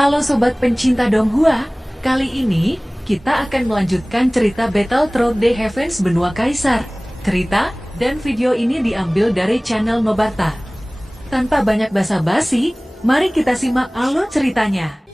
Halo sobat pencinta Donghua, kali ini kita akan melanjutkan cerita Battle Through the Heavens Benua Kaisar. Cerita dan video ini diambil dari channel Nobarta. Tanpa banyak basa-basi, mari kita simak alur ceritanya.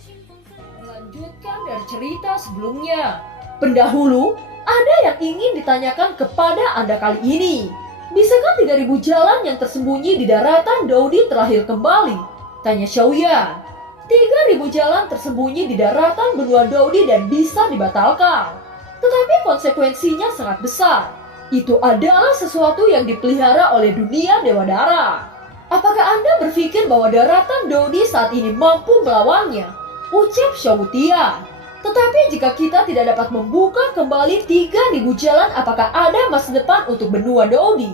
Melanjutkan dari cerita sebelumnya. Pendahulu, ada yang ingin ditanyakan kepada Anda kali ini. Bisakah 3000 jalan yang tersembunyi di daratan Daudi terlahir kembali? Tanya Xiaoyan. 3000 jalan tersembunyi di daratan benua Daudi dan bisa dibatalkan. Tetapi konsekuensinya sangat besar. Itu adalah sesuatu yang dipelihara oleh dunia Dewa Dara. Apakah Anda berpikir bahwa daratan Daudi saat ini mampu melawannya? Ucap Xiaotian. Tetapi jika kita tidak dapat membuka kembali 3000 jalan, apakah ada masa depan untuk benua Daudi?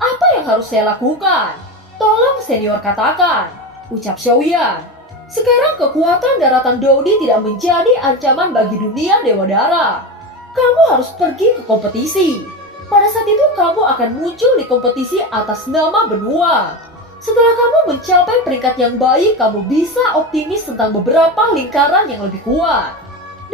Apa yang harus saya lakukan? Tolong senior katakan. Ucap Xiaoyan. Sekarang kekuatan daratan Daudi tidak menjadi ancaman bagi dunia Dewa Dara. Kamu harus pergi ke kompetisi. Pada saat itu kamu akan muncul di kompetisi atas nama benua. Setelah kamu mencapai peringkat yang baik, kamu bisa optimis tentang beberapa lingkaran yang lebih kuat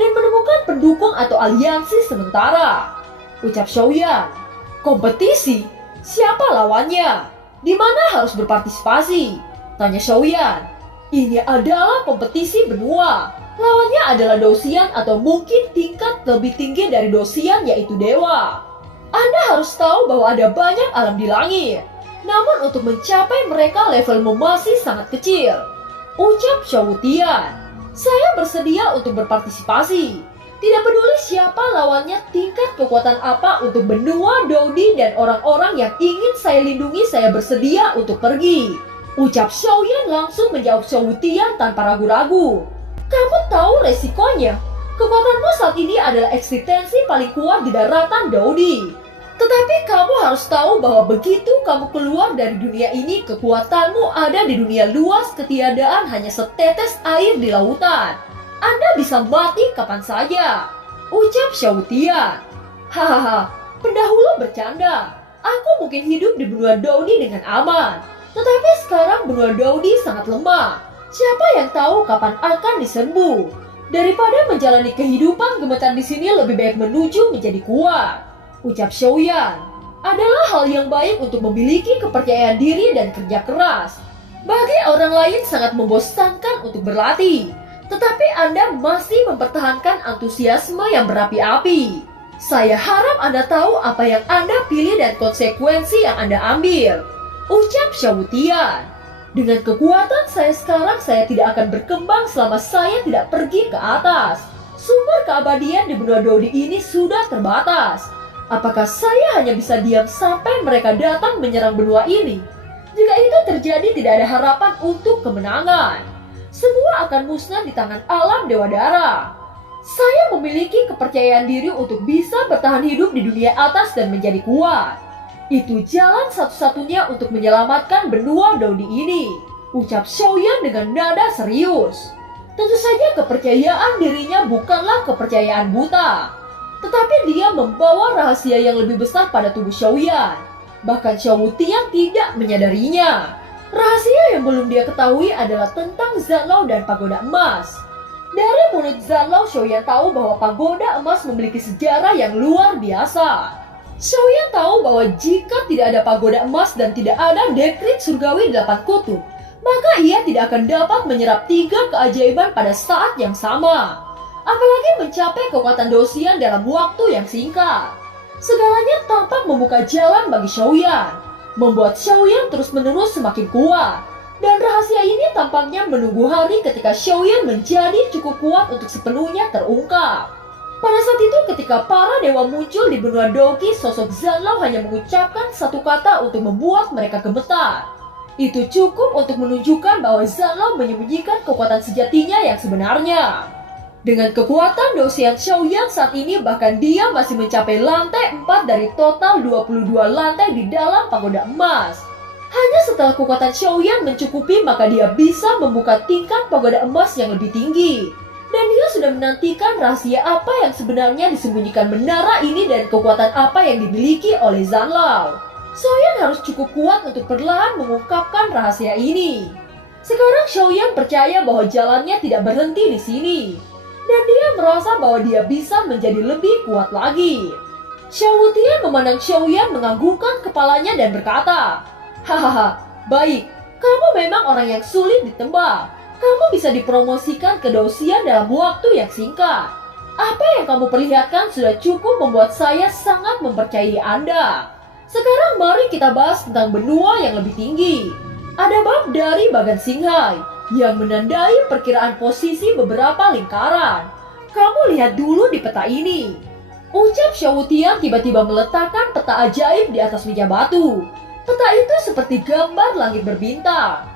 dan menemukan pendukung atau aliansi sementara. Ucap Xiaoyan. Kompetisi? Siapa lawannya? Di mana harus berpartisipasi? Tanya Xiaoyan. Ini adalah kompetisi benua. Lawannya adalah Dosian atau mungkin tingkat lebih tinggi dari Dosian, yaitu dewa. Anda harus tahu bahwa ada banyak alam di langit. Namun untuk mencapai mereka levelmu masih sangat kecil. Ucap Xiaotian. Saya bersedia untuk berpartisipasi. Tidak peduli siapa lawannya, tingkat kekuatan apa untuk benua Daudi dan orang-orang yang ingin saya lindungi, saya bersedia untuk pergi. Ucap Xiaoyan langsung menjawab Xiaotian tanpa ragu-ragu. Kamu tahu resikonya. Kekuatanmu saat ini adalah eksistensi paling kuat di daratan Daudi. Tetapi kamu harus tahu bahwa begitu kamu keluar dari dunia ini, kekuatanmu ada di dunia luas, ketiadaan hanya setetes air di lautan. Anda bisa mati kapan saja. Ucap Xiaotian. Hahaha, pendahulu bercanda. Aku mungkin hidup di benua Daudi dengan aman. Tetapi sekarang benua Daudi sangat lemah. Siapa yang tahu kapan akan disembuh? Daripada menjalani kehidupan gemetar di sini, lebih baik menuju menjadi kuat. Ucap Xiaoyan. Adalah hal yang baik untuk memiliki kepercayaan diri dan kerja keras. Bagi orang lain sangat membosankan untuk berlatih. Tetapi Anda masih mempertahankan antusiasme yang berapi-api. Saya harap Anda tahu apa yang Anda pilih dan konsekuensi yang Anda ambil. Ucap Xiaotian. Dengan kekuatan saya sekarang, saya tidak akan berkembang selama saya tidak pergi ke atas. Sumber keabadian di benua Daudi ini sudah terbatas. Apakah saya hanya bisa diam sampai mereka datang menyerang benua ini? Jika itu terjadi, tidak ada harapan untuk kemenangan. Semua akan musnah di tangan alam Dewa Dara. Saya memiliki kepercayaan diri untuk bisa bertahan hidup di dunia atas dan menjadi kuat. Itu jalan satu-satunya untuk menyelamatkan benua Daudi ini. Ucap Xiaoyan dengan nada serius. Tentu saja kepercayaan dirinya bukanlah kepercayaan buta. Tetapi dia membawa rahasia yang lebih besar pada tubuh Xiaoyan. Bahkan Xiaotian tidak menyadarinya. Rahasia yang belum dia ketahui adalah tentang Zanlao dan pagoda emas. Dari mulut Zanlao, Xiaoyan tahu bahwa pagoda emas memiliki sejarah yang luar biasa. Xiaoyan tahu bahwa jika tidak ada pagoda emas dan tidak ada dekrit surgawi 8 kutub, maka ia tidak akan dapat menyerap 3 keajaiban pada saat yang sama. Apalagi mencapai kekuatan Dosian dalam waktu yang singkat. Segalanya tampak membuka jalan bagi Xiaoyan, membuat Xiaoyan terus-menerus semakin kuat. Dan rahasia ini tampaknya menunggu hari ketika Xiaoyan menjadi cukup kuat untuk sepenuhnya terungkap. Pada saat itu ketika para dewa muncul di benua Doki, sosok Zanlao hanya mengucapkan satu kata untuk membuat mereka gemetar. Itu cukup untuk menunjukkan bahwa Zanlao menyembunyikan kekuatan sejatinya yang sebenarnya. Dengan kekuatan Dosian Xiaoyan saat ini, bahkan dia masih mencapai lantai 4 dari total 22 lantai di dalam pagoda emas. Hanya setelah kekuatan Xiaoyan mencukupi, maka dia bisa membuka tingkat pagoda emas yang lebih tinggi. Dan dia sudah menantikan rahasia apa yang sebenarnya disembunyikan menara ini dan kekuatan apa yang dimiliki oleh Zanlao. Xiaoyan harus cukup kuat untuk perlahan mengungkapkan rahasia ini. Sekarang Xiaoyan percaya bahwa jalannya tidak berhenti di sini. Dan dia merasa bahwa dia bisa menjadi lebih kuat lagi. Xiao Wutian memandang Xiaoyan menganggukkan kepalanya dan berkata, "Hahaha, baik, kamu memang orang yang sulit ditebak. Kamu bisa dipromosikan ke Dosian dalam waktu yang singkat. Apa yang kamu perlihatkan sudah cukup membuat saya sangat mempercayai Anda. Sekarang mari kita bahas tentang benua yang lebih tinggi. Ada bab dari Bagan Xinghai yang menandai perkiraan posisi beberapa lingkaran. Kamu lihat dulu di peta ini." Ucap Xiao Wutian tiba-tiba meletakkan peta ajaib di atas meja batu. Peta itu seperti gambar langit berbintang.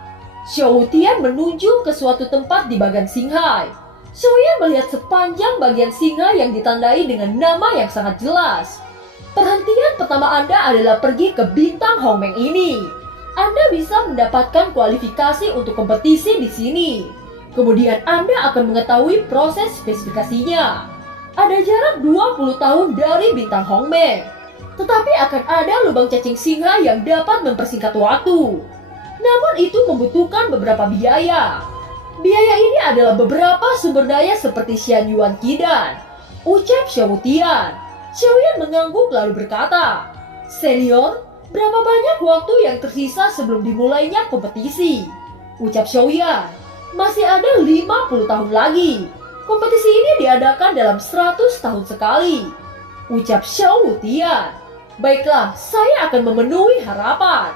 Xiao Wutian menuju ke suatu tempat di Bagan Xinghai. Xiaoyan melihat sepanjang bagian singa yang ditandai dengan nama yang sangat jelas. Perhentian pertama Anda adalah pergi ke bintang Hongmeng ini. Anda bisa mendapatkan kualifikasi untuk kompetisi di sini. Kemudian Anda akan mengetahui proses spesifikasinya. Ada jarak 20 tahun dari bintang Hongmeng. Tetapi akan ada lubang cacing singa yang dapat mempersingkat waktu. Namun itu membutuhkan beberapa biaya. Biaya ini adalah beberapa sumber daya seperti Xian Yuan Qidan. Ucap Xiao Wutian. Xiaoyan mengangguk lalu berkata, "Senior, berapa banyak waktu yang tersisa sebelum dimulainya kompetisi?" Ucap Xiaoyan, "Masih ada 50 tahun lagi. Kompetisi ini diadakan dalam 100 tahun sekali." Ucap Xiao Wutian, "Baiklah, saya akan memenuhi harapan."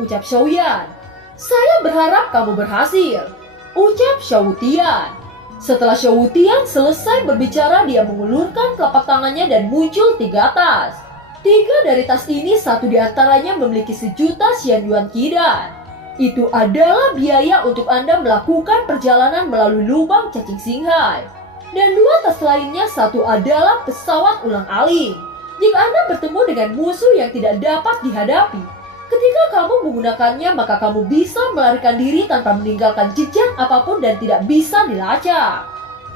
Ucap Xiaoyan, "Saya berharap kamu berhasil." Ucap Xiao Wutian. Setelah Xiao Wutian selesai berbicara, dia mengulurkan telapak tangannya dan muncul 3 tas. 3 dari tas ini, satu di antaranya memiliki 1.000.000 Xian Yuan Qidan. Itu adalah biaya untuk Anda melakukan perjalanan melalui lubang cacing Xinghai. Dan 2 tas lainnya, satu adalah pesawat ulang-alik. Jika Anda bertemu dengan musuh yang tidak dapat dihadapi, ketika kamu menggunakannya maka kamu bisa melarikan diri tanpa meninggalkan jejak apapun dan tidak bisa dilacak.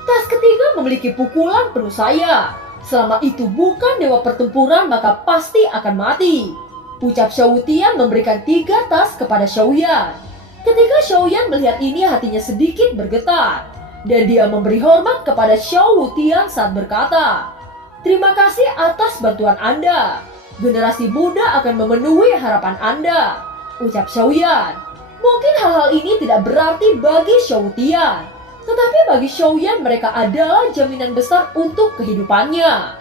Tas ketiga memiliki pukulan penuh sayap. Selama itu bukan dewa pertempuran maka pasti akan mati. Ucap Xiao Wutian memberikan 3 tas kepada Xiaoyan. Ketika Xiaoyan melihat ini, hatinya sedikit bergetar. Dan dia memberi hormat kepada Xiao Wutian saat berkata, "Terima kasih atas bantuan Anda. Generasi muda akan memenuhi harapan Anda." Ucap Xiaoyan. Mungkin hal-hal ini tidak berarti bagi Xiao Wutian, tetapi bagi Xiaoyan mereka adalah jaminan besar untuk kehidupannya.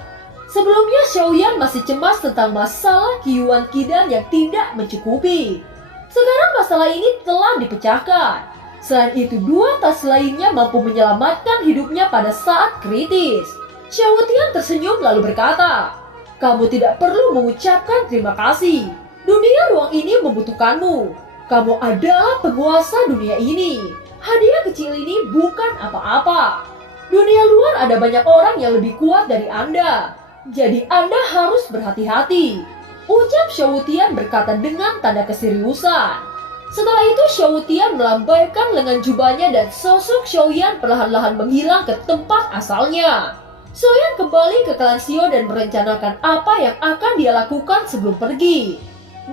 Sebelumnya Xiaoyan masih cemas tentang masalah Qi Yuan Qidan yang tidak mencukupi. Sekarang masalah ini telah dipecahkan. Selain itu, 2 tas lainnya mampu menyelamatkan hidupnya pada saat kritis. Xiao Wutian tersenyum lalu berkata, "Kamu tidak perlu mengucapkan terima kasih. Dunia luang ini membutuhkanmu. Kamu adalah penguasa dunia ini. Hadiah kecil ini bukan apa-apa. Dunia luar ada banyak orang yang lebih kuat dari Anda. Jadi Anda harus berhati-hati." Ucap Xiao Wutian berkata dengan tanda keseriusan. Setelah itu Xiao Wutian melambaikan lengan jubahnya dan sosok Xiaoyan perlahan-lahan menghilang ke tempat asalnya. Xiaoyan kembali ke klan Xiao dan merencanakan apa yang akan dia lakukan sebelum pergi.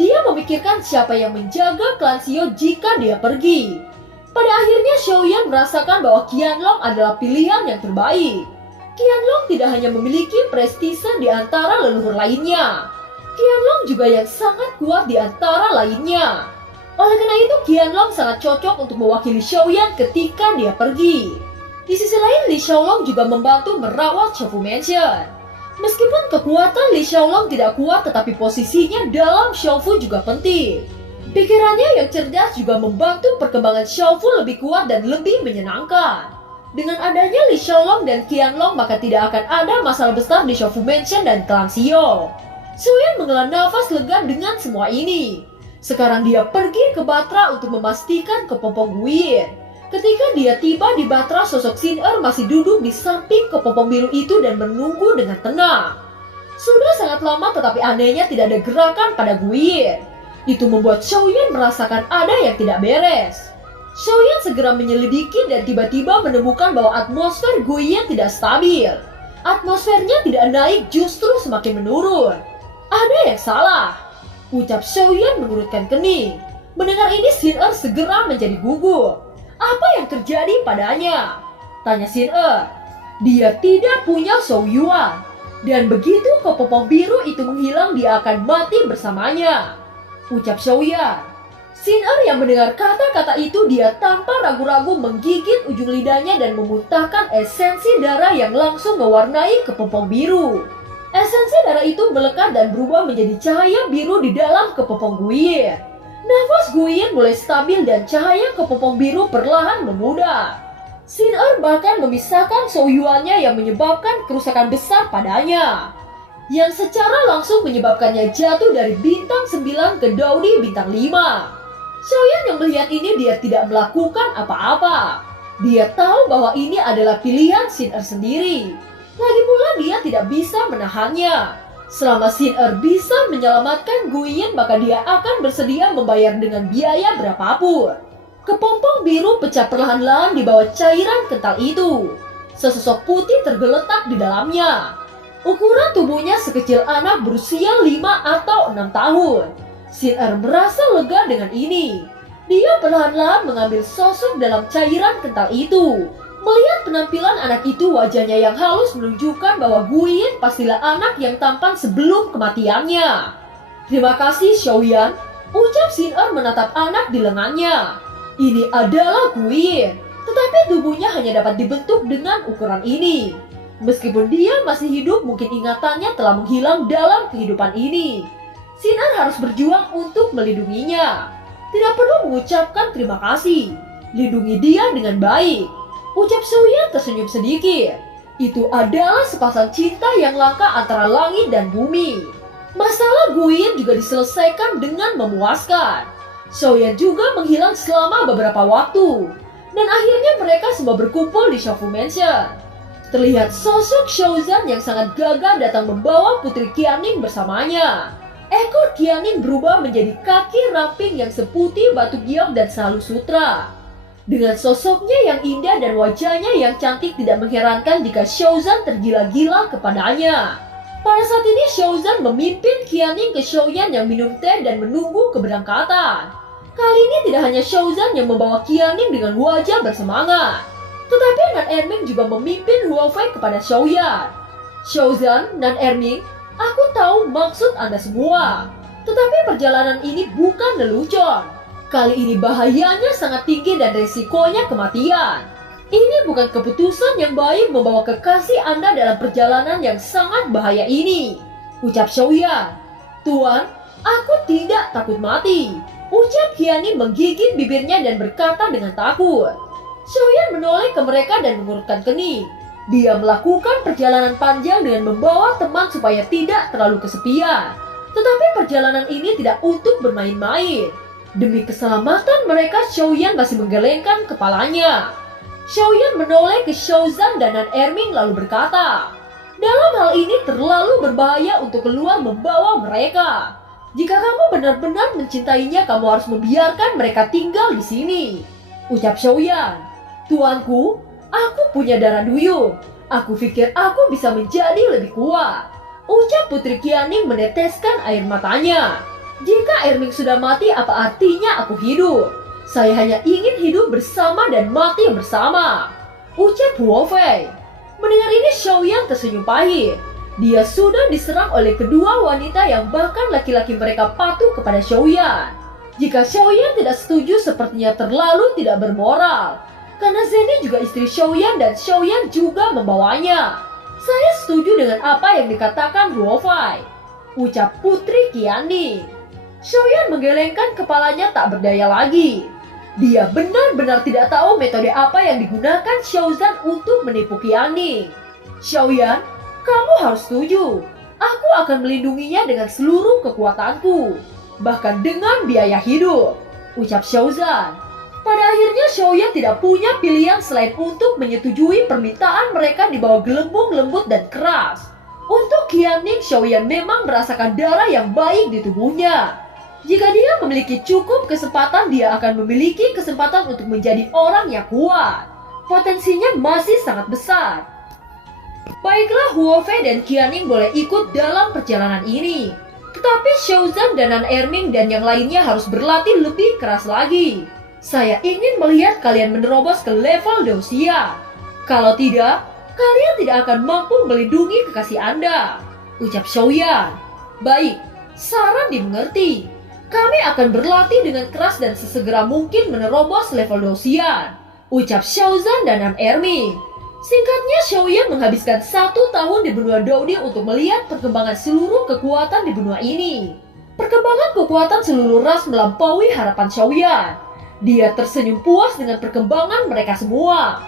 Dia memikirkan siapa yang menjaga klan Xiao jika dia pergi. Pada akhirnya Xiaoyan merasakan bahwa Qianlong adalah pilihan yang terbaik. Qianlong tidak hanya memiliki prestise di antara leluhur lainnya. Qianlong juga yang sangat kuat di antara lainnya. Oleh karena itu Qianlong sangat cocok untuk mewakili Xiaoyan ketika dia pergi. Di sisi lain, Li Xiaolong juga membantu merawat Xiaofu Mansion. Meskipun kekuatan Li Xiaolong tidak kuat, tetapi posisinya dalam Xiaofu juga penting. Pikirannya yang cerdas juga membantu perkembangan Xiaofu lebih kuat dan lebih menyenangkan. Dengan adanya Li Xiaolong dan Qianlong, maka tidak akan ada masalah besar di Xiaofu Mansion dan klan Xiao. Xiaoyan menghela nafas lega dengan semua ini. Sekarang dia pergi ke Batra untuk memastikan kepompong Guyin. Ketika dia tiba di Batra, sosok Xin-Er masih duduk di samping kepompong biru itu dan menunggu dengan tenang. Sudah sangat lama tetapi anehnya tidak ada gerakan pada Guyin. Itu membuat Xiaoyan merasakan ada yang tidak beres. Xiaoyan segera menyelidiki dan tiba-tiba menemukan bahwa atmosfer Guyin tidak stabil. Atmosfernya tidak naik, justru semakin menurun. Ada yang salah. Ucap Xiaoyan mengurutkan kening. Mendengar ini Xin-Er segera menjadi gugup. Apa yang terjadi padanya? Tanya Xin-er. Dia tidak punya Shou-yuan. Dan begitu kepompong biru itu menghilang, dia akan mati bersamanya. Ucap Shou-yan. Xin-er yang mendengar kata-kata itu, dia tanpa ragu-ragu menggigit ujung lidahnya dan memuntahkan esensi darah yang langsung mewarnai kepompong biru. Esensi darah itu melekat dan berubah menjadi cahaya biru di dalam kepompong Guiyin. Nafas Guiyin mulai stabil dan cahaya kepompong biru perlahan memudar. Xin-er bahkan memisahkan Shou-yuannya yang menyebabkan kerusakan besar padanya, yang secara langsung menyebabkannya jatuh dari bintang 9 ke Daudi bintang 5. Shou-yan yang melihat ini, dia tidak melakukan apa-apa. Dia tahu bahwa ini adalah pilihan Xin-er sendiri. Lagi pula dia tidak bisa menahannya. Selama Xin-er bisa menyelamatkan Guiyin, maka dia akan bersedia membayar dengan biaya berapapun. Kepompong biru pecah perlahan-lahan di bawah cairan kental itu. Sesosok putih tergeletak di dalamnya. Ukuran tubuhnya sekecil anak berusia 5 atau 6 tahun. Xin-er merasa lega dengan ini. Dia perlahan-lahan mengambil sosok dalam cairan kental itu. Melihat penampilan anak itu, wajahnya yang halus menunjukkan bahwa Guiyin pastilah anak yang tampan sebelum kematiannya. Terima kasih Shou-yan, ucap Xin-er menatap anak di lengannya. Ini adalah Guiyin, tetapi tubuhnya hanya dapat dibentuk dengan ukuran ini. Meskipun dia masih hidup, mungkin ingatannya telah menghilang dalam kehidupan ini. Xin-er harus berjuang untuk melindunginya. Tidak perlu mengucapkan terima kasih. Lindungi dia dengan baik. Ucap Shou-yan tersenyum sedikit. Itu adalah sepasang cinta yang langka antara langit dan bumi. Masalah Guiyin juga diselesaikan dengan memuaskan. Shou-yan juga menghilang selama beberapa waktu. Dan akhirnya mereka semua berkumpul di Shofu Mansion. Terlihat sosok Shou-zan yang sangat gagah datang membawa Putri Qianning bersamanya. Ekor Qianning berubah menjadi kaki ramping yang seputih batu giok dan salu sutra. Dengan sosoknya yang indah dan wajahnya yang cantik, tidak mengherankan jika Shou-zan tergila-gila kepadanya. Pada saat ini Shou-zan memimpin Qianning ke Shou-yan yang minum teh dan menunggu keberangkatan. Kali ini tidak hanya Shou-zan yang membawa Qianning dengan wajah bersemangat, tetapi Nan Erming juga memimpin Huo Fei kepada Shou-yan. Shou-zan, Nan Erming, aku tahu maksud Anda semua, tetapi perjalanan ini bukan lelucon. Kali ini bahayanya sangat tinggi dan resikonya kematian. Ini bukan keputusan yang baik membawa kekasih Anda dalam perjalanan yang sangat bahaya ini, ucap Shou-yan. Tuan, aku tidak takut mati, ucap Qianning menggigit bibirnya dan berkata dengan takut. Shou-yan menoleh ke mereka dan mengurutkan kening. Dia melakukan perjalanan panjang dengan membawa teman supaya tidak terlalu kesepian. Tetapi perjalanan ini tidak untuk bermain-main. Demi keselamatan mereka, Shou-yan masih menggelengkan kepalanya. Shou-yan menoleh ke Shou-zan dan Nan Erming lalu berkata, dalam hal ini terlalu berbahaya untuk keluar membawa mereka. Jika kamu benar-benar mencintainya, kamu harus membiarkan mereka tinggal di sini, ucap Shou-yan. Tuanku, aku punya darah duyung. Aku pikir aku bisa menjadi lebih kuat, ucap Putri Qianning meneteskan air matanya. Jika Erming sudah mati, apa artinya aku hidup? Saya hanya ingin hidup bersama dan mati bersama, ucap Huo Fei. Mendengar ini Shou-yan tersenyum pahit. Dia sudah diserang oleh kedua wanita yang bahkan laki-laki mereka patuh kepada Shou-yan. Jika Shou-yan tidak setuju, sepertinya terlalu tidak bermoral. Karena Zeni juga istri Shou-yan dan Shou-yan juga membawanya. Saya setuju dengan apa yang dikatakan Huo Fei, ucap Putri Qianning. Shou-yan menggelengkan kepalanya tak berdaya lagi. Dia benar-benar tidak tahu metode apa yang digunakan Shou-zan untuk menipu Qianning. Shou-yan, kamu harus setuju. Aku akan melindunginya dengan seluruh kekuatanku, bahkan dengan biaya hidup, ucap Shou-zan. Pada akhirnya Shou-yan tidak punya pilihan selain untuk menyetujui permintaan mereka di bawah gelembung lembut dan keras. Untuk Qianning, Shou-yan memang merasakan darah yang baik di tubuhnya. Jika dia memiliki cukup kesempatan, dia akan memiliki kesempatan untuk menjadi orang yang kuat. Potensinya masih sangat besar. Baiklah, Huo Fei dan Qianning boleh ikut dalam perjalanan ini. Tetapi Shou-zan dan Nan Erming dan yang lainnya harus berlatih lebih keras lagi. Saya ingin melihat kalian menerobos ke level Dosia. Kalau tidak, kalian tidak akan mampu melindungi kekasih Anda, ucap Xiaoyan. Baik, saran dimengerti. Kami akan berlatih dengan keras dan sesegera mungkin menerobos level Dosian, ucap Xiaozan dan Nan Ermi. Singkatnya, Xiaoyan menghabiskan 1 tahun di benua Dodi untuk melihat perkembangan seluruh kekuatan di benua ini. Perkembangan kekuatan seluruh ras melampaui harapan Xiaoyan. Dia tersenyum puas dengan perkembangan mereka semua.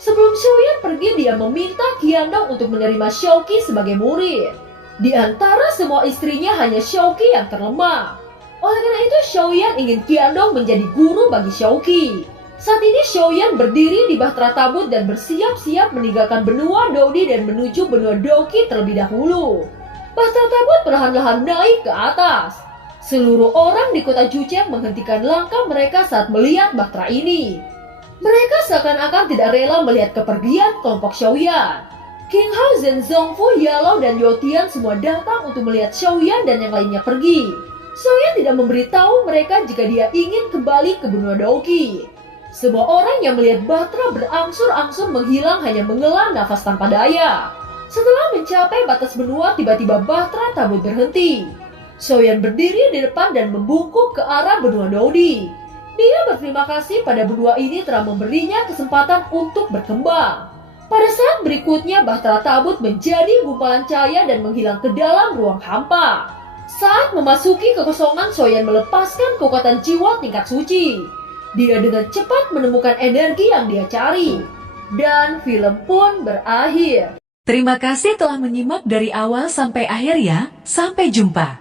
Sebelum Xiaoyan pergi, dia meminta Qiandong untuk menerima Xiaoqi sebagai murid. Di antara semua istrinya hanya Xiaoqi yang terlemah. Oleh karena itu, Xiaoyan ingin Qiandong menjadi guru bagi Xiaoqi. Saat ini Xiaoyan berdiri di Bahtera Tabut dan bersiap-siap meninggalkan benua Dodi dan menuju benua Doqi terlebih dahulu. Bahtera Tabut perlahan-lahan naik ke atas. Seluruh orang di kota Jucheng menghentikan langkah mereka saat melihat Bahtera ini. Mereka seakan-akan tidak rela melihat kepergian kelompok Xiaoyan. King Hao, Zhen Zongfu, Yalao, dan Yotian semua datang untuk melihat Xiaoyan dan yang lainnya pergi. Xiaoyan tidak memberitahu mereka jika dia ingin kembali ke benua Doqi. Semua orang yang melihat Bahtera berangsur-angsur menghilang hanya menghela nafas tanpa daya. Setelah mencapai batas benua, tiba-tiba Bahtera Tabut berhenti. Xiaoyan berdiri di depan dan membungkuk ke arah benua Dodi. Dia berterima kasih pada benua ini telah memberinya kesempatan untuk berkembang. Pada saat berikutnya, Bahtera Tabut menjadi gumpalan cahaya dan menghilang ke dalam ruang hampa. Saat memasuki kekosongan, Xiaoyan melepaskan kekuatan jiwa tingkat suci. Dia dengan cepat menemukan energi yang dia cari. Dan film pun berakhir. Terima kasih telah menyimak dari awal sampai akhir ya. Sampai jumpa.